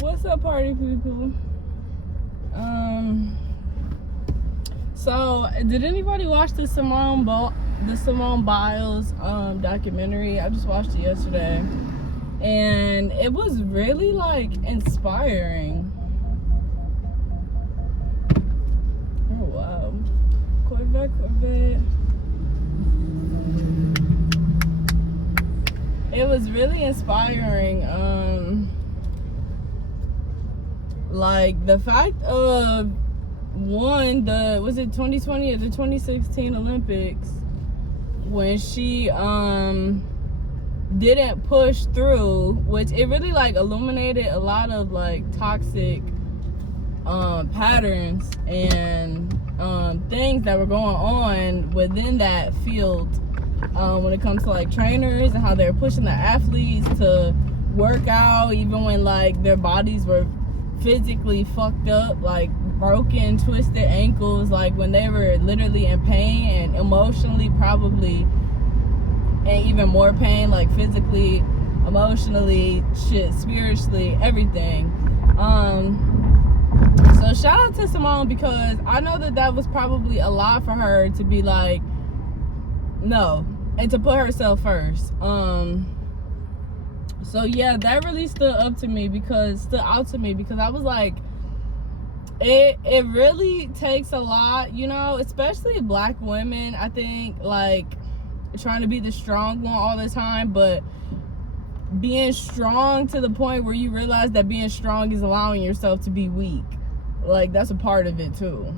What's up, party people? So did anybody watch the Simone Biles documentary? I just watched it yesterday, and it was really like inspiring. Oh wow, Corvette. It was really inspiring. Like the fact of was it 2020 or the 2016 Olympics, when she didn't push through, which it really like illuminated a lot of like toxic patterns and things that were going on within that field, when it comes to like trainers and how they're pushing the athletes to work out even when like their bodies were physically fucked up, like broken, twisted ankles, like when they were literally in pain and emotionally probably, and even more pain, like physically, emotionally, shit, spiritually, everything. So shout out to Simone, because I know that was probably a lot for her to be like, no, and to put herself first. So yeah, that really stood out to me because I was like, it really takes a lot, you know, especially Black women, I think, like trying to be the strong one all the time, but being strong to the point where you realize that being strong is allowing yourself to be weak. Like that's a part of it too.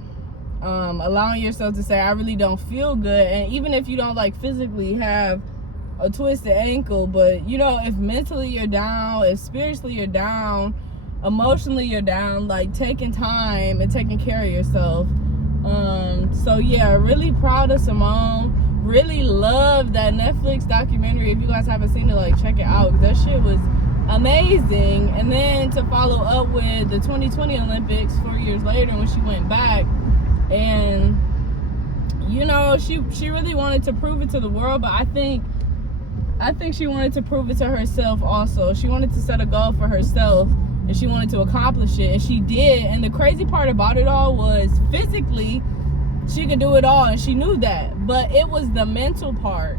Allowing yourself to say, I really don't feel good, and even if you don't like physically have a twisted ankle, but you know, if mentally you're down, if spiritually you're down, emotionally you're down, like taking time and taking care of yourself. So yeah, really proud of Simone. Really love that Netflix documentary. If you guys haven't seen it, like check it out, that shit was amazing. And then to follow up with the 2020 Olympics 4 years later, when she went back, and you know, she really wanted to prove it to the world, but I think she wanted to prove it to herself also. She wanted to set a goal for herself, and she wanted to accomplish it, and she did. And the crazy part about it all was, physically she could do it all, and she knew that, but it was the mental part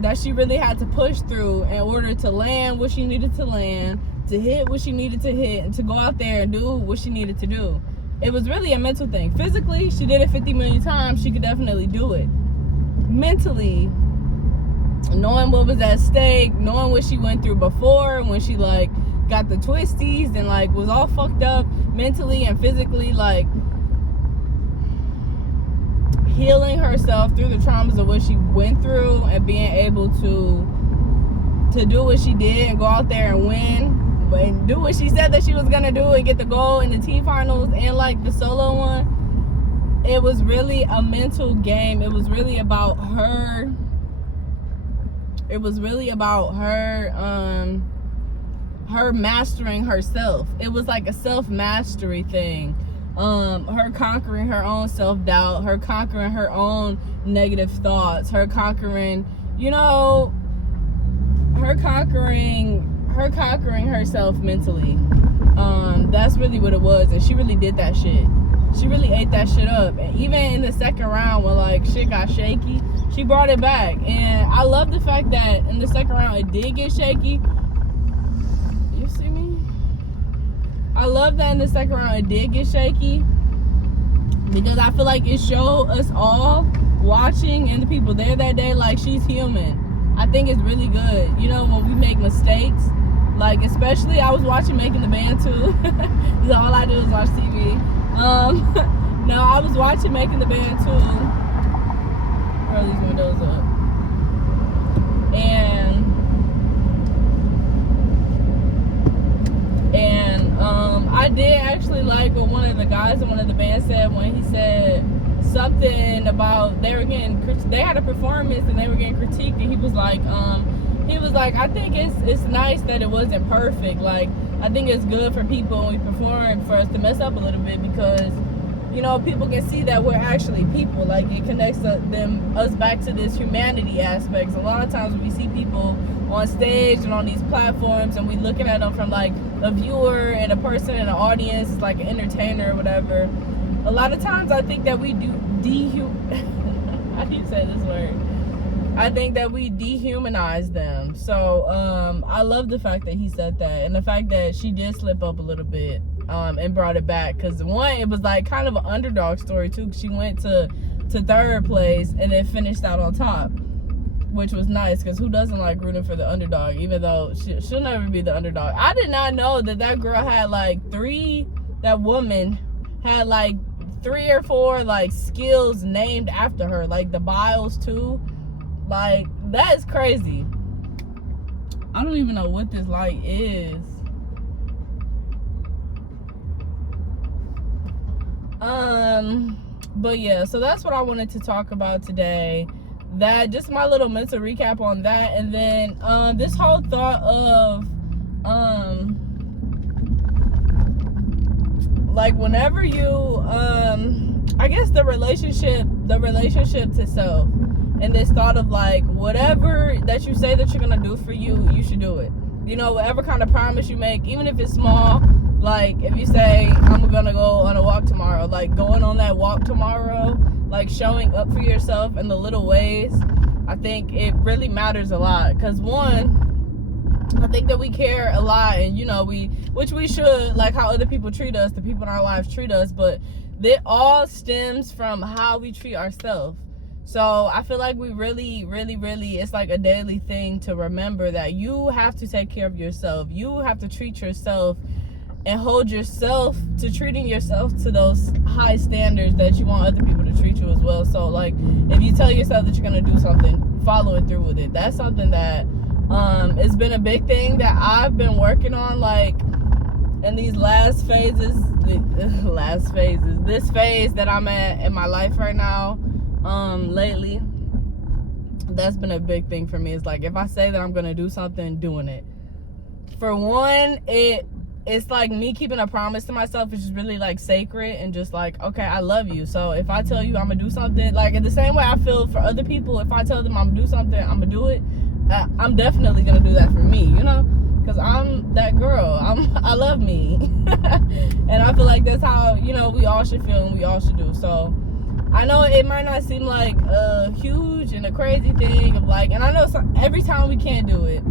that she really had to push through in order to land what she needed to land, to hit what she needed to hit, and to go out there and do what she needed to do. It was really a mental thing. Physically, she did it 50 million times. She could definitely do it. Mentally, knowing what was at stake, knowing what she went through before, when she like got the twisties and like was all fucked up mentally and physically, like healing herself through the traumas of what she went through, and being able to do what she did and go out there and win and do what she said that she was gonna do and get the gold in the team finals and like the solo one. It was really a mental game. It was really about her. It was really about her her mastering herself. It was like a self-mastery thing. Her conquering her own self-doubt, her conquering her own negative thoughts, her conquering, you know, her conquering herself mentally. That's really what it was, and she really did that shit. She really ate that shit up. And even in the second round, when like shit got shaky, she brought it back. And I love the fact that in the second round it did get shaky. You see me? I love that in the second round it did get shaky, because I feel like it showed us all watching and the people there that day, like, she's human. I think it's really good, you know, when we make mistakes. Like, especially, I was watching Making the Band too. Because all I do is watch TV. No, I was watching Making the Band too. Roll these windows up. And I did actually like what one of the guys in one of the bands said, when he said something about they had a performance and they were getting critiqued, and he was like, I think it's nice that it wasn't perfect. Like, I think it's good for people when we perform, for us to mess up a little bit, because you know, people can see that we're actually people. Like, it connects us back to this humanity aspects. A lot of times when we see people on stage and on these platforms, and we looking at them from like a viewer and a person in an audience, like an entertainer or whatever, a lot of times I think that we do how do you say this word? I think that we dehumanize them. So I love the fact that he said that, and the fact that she did slip up a little bit and brought it back, because one, it was like kind of an underdog story too. She went to third place and then finished out on top, which was nice, because who doesn't like rooting for the underdog, even though she'll never be the underdog. I did not know that girl had like that woman had like 3 or 4 like skills named after her, like the Biles too. Like, that is crazy. I don't even know what this light is. But yeah, so that's what I wanted to talk about today. That, just my little mental recap on that. And then this whole thought of like, whenever you I guess the relationship to self, and this thought of like, whatever that you say that you're gonna do for you, you should do it. You know, whatever kind of promise you make, even if it's small. Like, if you say, I'm gonna go on a walk tomorrow, like going on that walk tomorrow, like showing up for yourself in the little ways, I think it really matters a lot. Because one, I think that we care a lot, and you know, which we should, like how other people treat us, the people in our lives treat us, but it all stems from how we treat ourselves. So I feel like we really, it's like a daily thing to remember that you have to take care of yourself. You have to treat yourself and hold yourself to treating yourself to those high standards that you want other people to treat you as well. So like, if you tell yourself that you're gonna do something, follow it through with it. That's something that it's been a big thing that I've been working on, like in these last phases, this phase that I'm at in my life right now. Lately, that's been a big thing for me. It's like, if I say that I'm gonna do something, doing it. For one, it's like me keeping a promise to myself is just really like sacred, and just like, okay, I love you. So if I tell you I'm gonna do something, like in the same way I feel for other people, if I tell them I'm gonna do something, I'm gonna do it. I'm definitely gonna do that for me, you know, because I'm that girl. I love me. And I feel like that's how, you know, we all should feel, and we all should do. So I know it might not seem like a huge and a crazy thing of like, and I know every time we can't do it,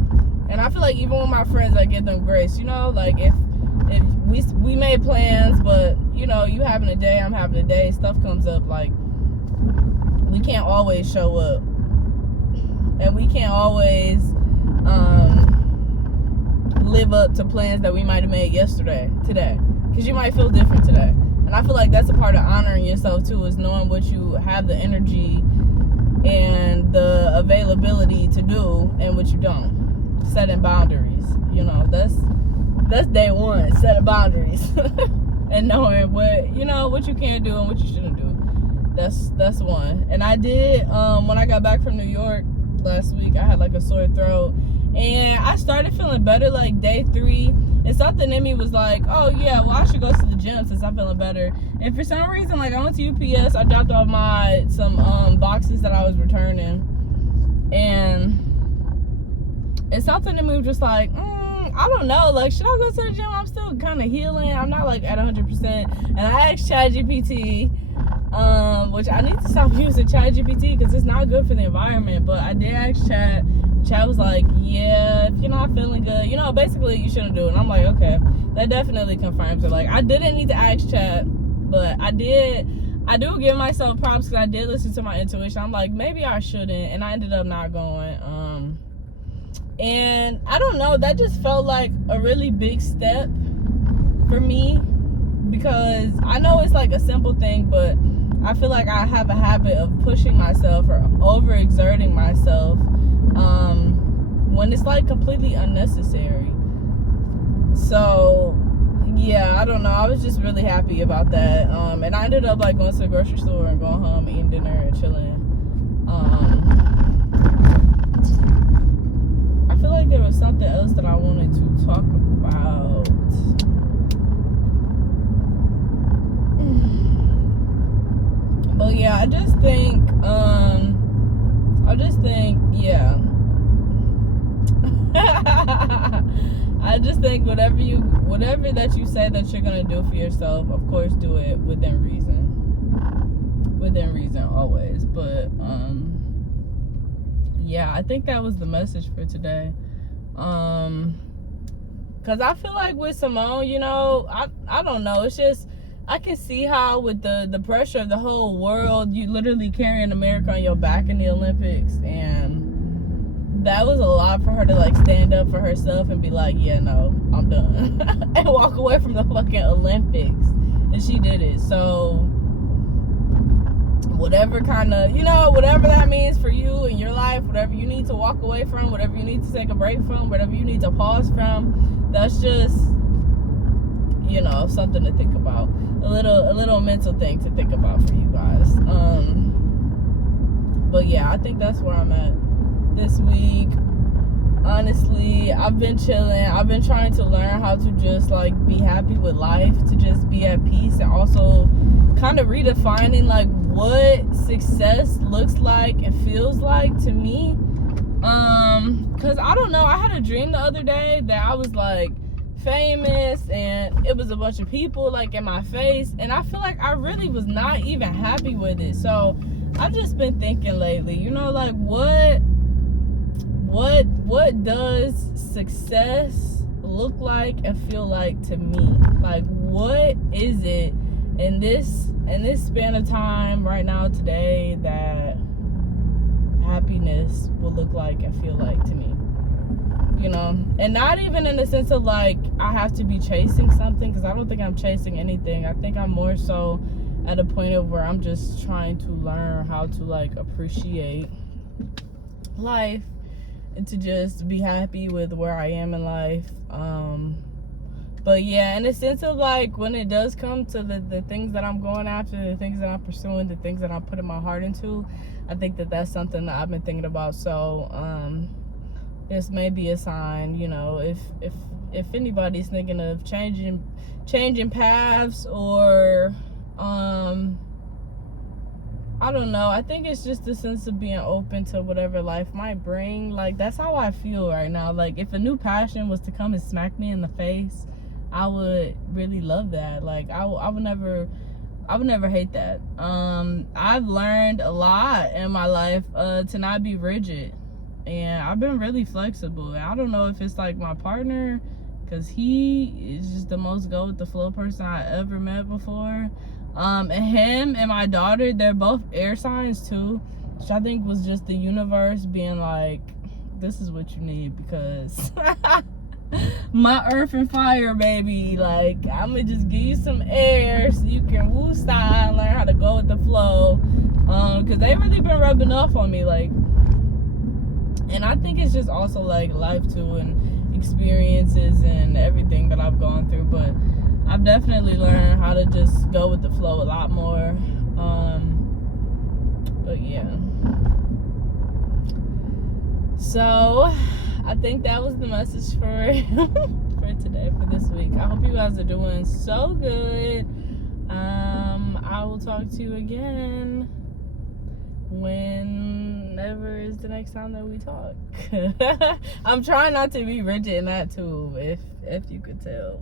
and I feel like even with my friends, I give them grace, you know, like if we made plans, but you know, you having a day, I'm having a day, stuff comes up, like we can't always show up, and we can't always live up to plans that we might have made today, because you might feel different today. And I feel like that's a part of honoring yourself too, is knowing what you have the energy and the availability to do and what you don't. Setting boundaries, you know, that's day one, setting boundaries. And knowing what you can do and what you shouldn't do. That's one. And I did, when I got back from New York last week, I had like a sore throat, and I started feeling better like day 3. And something in me was like, oh yeah, well, I should go to the gym since I'm feeling better. And for some reason, like, I went to UPS, I dropped off some boxes that I was returning, and something in me was just like, I don't know, like, should I go to the gym? I'm still kind of healing. I'm not like at 100%. And I asked ChatGPT, which I need to stop using ChatGPT because it's not good for the environment. But I did ask Chat. Chat was like, yeah, if you're not feeling good, you know, basically you shouldn't do it. And I'm like, okay, that definitely confirms it. Like, I didn't need to ask Chat, but I do give myself props because I did listen to my intuition. I'm like, maybe I shouldn't, and I ended up not going. And I don't know, that just felt like a really big step for me, because I know it's like a simple thing, but I feel like I have a habit of pushing myself or overexerting myself when it's like completely unnecessary. So yeah, I don't know, I was just really happy about that. And I ended up like going to the grocery store and going home, eating dinner and chilling. I feel like there was something else that I wanted to talk about. I just think, yeah. I just think whatever that you say that you're gonna do for yourself, of course, do it within reason. Within reason, always. But yeah, I think that was the message for today. Cause I feel like with Simone, you know, I don't know. It's just I can see how with the pressure of the whole world, you literally carrying America on your back in the Olympics, and that was a lot for her to like stand up for herself and be like, yeah, no, I'm done, and walk away from the fucking Olympics, and she did it. So whatever kind of, you know, whatever that means for you in your life, whatever you need to walk away from, whatever you need to take a break from, whatever you need to pause from, that's just, you know, something to think about. A little mental thing to think about for you guys. But yeah, I think that's where I'm at this week. Honestly, I've been chilling. I've been trying to learn how to just like be happy with life, to just be at peace, and also kind of redefining like what success looks like and feels like to me. Cause I don't know, I had a dream the other day that I was like famous and it was a bunch of people like in my face, and I feel like I really was not even happy with it. So I've just been thinking lately, you know, like what does success look like and feel like to me? Like what is it in this span of time right now today that happiness will look like and feel like to me? You know, and not even in the sense of like I have to be chasing something, because I don't think I'm chasing anything. I think I'm more so at a point of where I'm just trying to learn how to like appreciate life and to just be happy with where I am in life. But yeah, in a sense of like when it does come to the things that I'm going after, the things that I'm pursuing, the things that I'm putting my heart into, I think that that's something that I've been thinking about. So this may be a sign, you know, if anybody's thinking of changing paths, or I don't know, I think it's just a sense of being open to whatever life might bring. Like that's how I feel right now. Like if a new passion was to come and smack me in the face, I would really love that. Like I would never hate that. I've learned a lot in my life to not be rigid, and I've been really flexible. I don't know if it's like my partner, because he is just the most go with the flow person I ever met before. And him and my daughter, they're both air signs too, which I think was just the universe being like, this is what you need, because my earth and fire, baby, like I'm gonna just give you some air so you can woo-style and learn how to go with the flow, because they really been rubbing off on me, like, and I think it's just also like life too, and experiences and everything that I've gone through. But I've definitely learned how to just go with the flow a lot more. But yeah, so I think that was the message for today, for this week. I hope you guys are doing so good. I will talk to you again whenever is the next time that we talk. I'm trying not to be rigid in that too, if you could tell.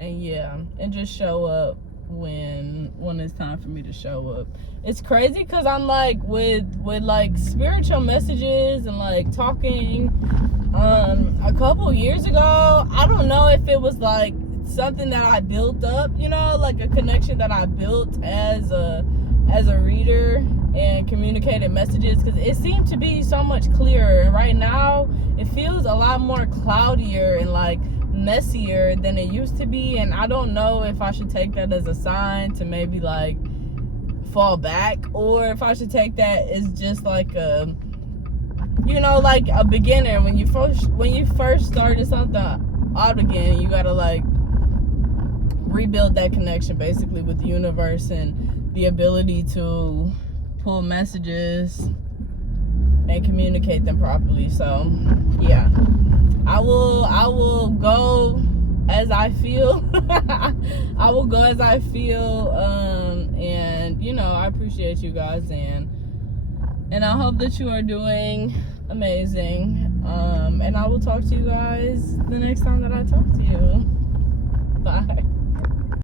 And yeah, and just show up when it's time for me to show up. It's crazy because I'm like with like spiritual messages and like talking a couple years ago, I don't know if it was like something that I built up, you know, like a connection that I built as a reader and communicated messages, because it seemed to be so much clearer, and right now it feels a lot more cloudier and like messier than it used to be. And I don't know if I should take that as a sign to maybe like fall back, or if I should take that as just like a, you know, like a beginner. When you first started something out again, you gotta like rebuild that connection basically with the universe and the ability to pull messages and communicate them properly. So yeah, I will go as I feel. I will go as I feel. And you know, I appreciate you guys, and I hope that you are doing amazing. And I will talk to you guys the next time that I talk to you.